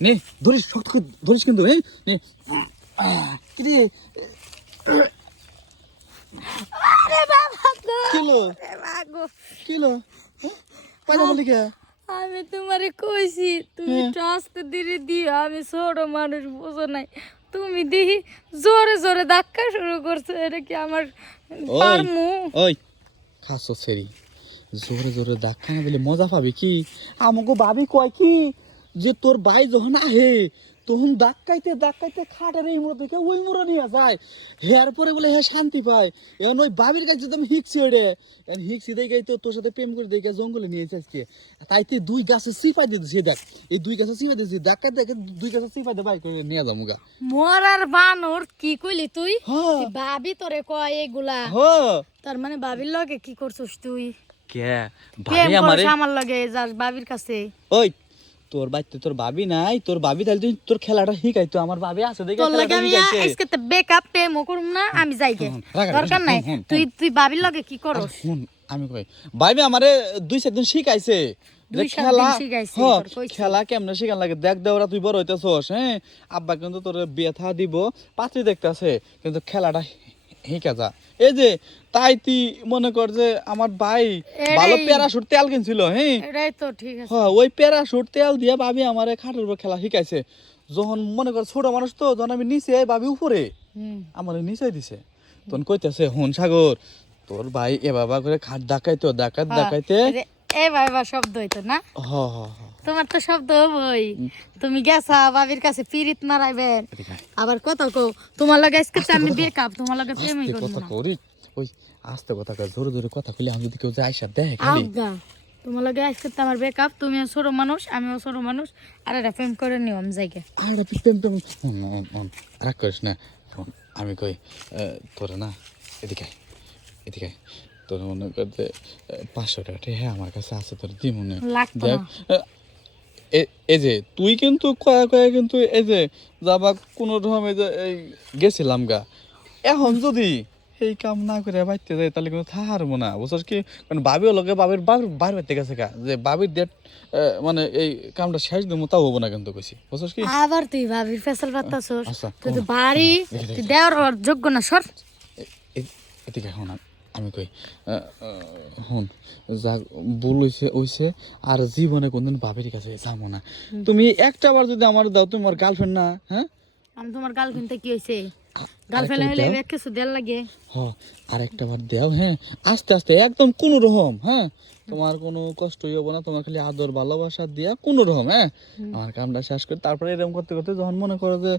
নে ধরিস শক্ত করে ধরিস কিন্তু এই নে কি রে আরে বাবা গো কিলো আরে বাবা গো কিলো পাইলা বলি কে আমি তোমারে কইছি তুমি ট্রাস্ট দিরে দিও আমি ছোট মানুষ বুঝো নাই তুমি দেখি জোরে জোরে ধাক্কা শুরু করছো এটা কি আমার পারমু ওই খাসো সেরি জোরে জোরে ধাক্কা না দিলে মজা পাবি কি আমাকে ভাবি কয় কি যে তোর ভাই যখন আহে তখন ধাক্কাইতে ধাক্কাইতে খাটের এই মোড় থেকে ওই মোড়ে নিয়ে যায় হেয়ার পরে বলে হ্যাঁ শান্তি পায় এখন ওই বাবির কাছে যদি আমি হিকছি ওরে এখন হিকছি দেখে তো তোর সাথে প্রেম করে দেখে জঙ্গলে নিয়ে আজকে তাইতে দুই গাছে সিপাই দিতেছি দেখ এই দুই গাছে সিপাই দিতেছি ধাক্কা দেখে দুই গাছে সিপাই দিয়ে বাইর করে নিয়ে যাবো গা মরার বানর কি কইলি তুই হ্যাঁ। তুই ভাবি তোরে কয় এগুলা হ্যাঁ তার মানে ভাবির লগে কি করছস তুই কে প্রেম ভাবি আমারে করছ আমার লগে যাস ভাবির কাছে ওই তোর বাড়িতে তোর ভাবি নাই তোর ভাবি তাহলে তুই তোর খেলাটা শিখাইতো আমার ভাবি আছে দেখে তোর লগে খেলাটা আমি শিখাইছে আজকে তো বেকআপ প্রেম করুম না আমি যাই গে দরকার নাই তুই তুই ভাবির লগে কি করস শুন আমি কই ভাবি আমারে 2-4 দিন শিখাইছে যে 2-4 খেলা দিন শিখাইছে, হ্যাঁ, তোর কইছে। খেলা কেমনে শিখান লাগে দেখ দেওরা তুই বড় হইতেছস হ্যাঁ আব্বা কিন্তু তোর বিয়ে থা দিব পাত্রী দেখতেছে কিন্তু খেলাটা শিখা যা এই যে তাই তুই মনে কর যে আমার ভাই ভালো এটাই। প্যারাশুট তেল কিনছিল হ্যাঁ এটাই তো ঠিক আছে হ্যাঁ ওই প্যারাশুট তেল দিয়ে ভাবি আমারে খাটের উপর খেলা শিখাইছে যখন মনে কর ছোট মানুষ তো যখন আমি নিচে ভাবি উপরে আমার নিচে দিছে তখন কইতেছে হন সাগর তোর ভাই এ বাবা করে খাট ডাকাইতো ডাকাইতে এ বাবা শব্দ হইতো না হ হ হ তোমার তো শব্দ হবই তুমি গেছা ভাবির কাছে পিরিত মারাইবেন আবার কত কো তোমার লগে আজকে তো আমি বেকআপ তোমার লগে প্রেমই আস্তে করব কথা না করি ওই আস্তে কথা কই জোরে জোরে কথা কইলে আমি যদি কেউ যায় আইসা দেখ খালি আজ্ঞা তোমার লগে আজকে তো আমার বেকআপ তুমিও ছোট মানুষ আমিও ছোট মানুষ আর এটা প্রেম করে নিও আমি যাইগে আরে পিছন তো রাগ করিস না শোন, আমি কই তোর না এদিকে আয়, এদিকে আয়। তোর মনে কর যে 500 টাকা হ্যাঁ আমার কাছে আছে তোর দি মনে লাগতো দেখ না এই যে তুই কিন্তু কয়া কয়া কিন্তু এই যে যাবা কোনো রকম এই যে এই গেছিলাম গা এখন যদি এই কাম না করে বাইতে যায় তাহলে কিন্তু থারবো না বুঝছস কি কারণ ভাবিও লগে বাবির বাইর বাইতে গেছে গা যে বাবির ডেট মানে এই কামটা শেষ দিমু তাও হবো না কিন্তু কইছি বুঝছস কি আবার তুই ভাবির ফেসাল পাতাছস আচ্ছা, তুই তো বাড়ি তুই দেওয়ার হওয়ার যোগ্য না সর এদিকে হন আমি কই হন যা ভুল হইছে আর জীবনে কোনদিন বাবির কাছে যাবো না তুমি একটা বার যদি আমার দাও তোমার গার্লফ্রেন্ড না হ্যাঁ আমি তোমার গার্লফ্রেন্ড কি হইছে গার্লফ্রেন্ড হইলে কিছু দেল লাগে হ আর একটা বার দাও হ্যাঁ আস্তে আস্তে একদম কোনো রকম হ্যাঁ তোমার কোনো কষ্ট হইব না তোমার খালি আদর ভালোবাসা দিয়া কোনো রকম হ্যাঁ আমার কামটা শেষ করে তারপরে এরকম করতে করতে যখন মনে করো যে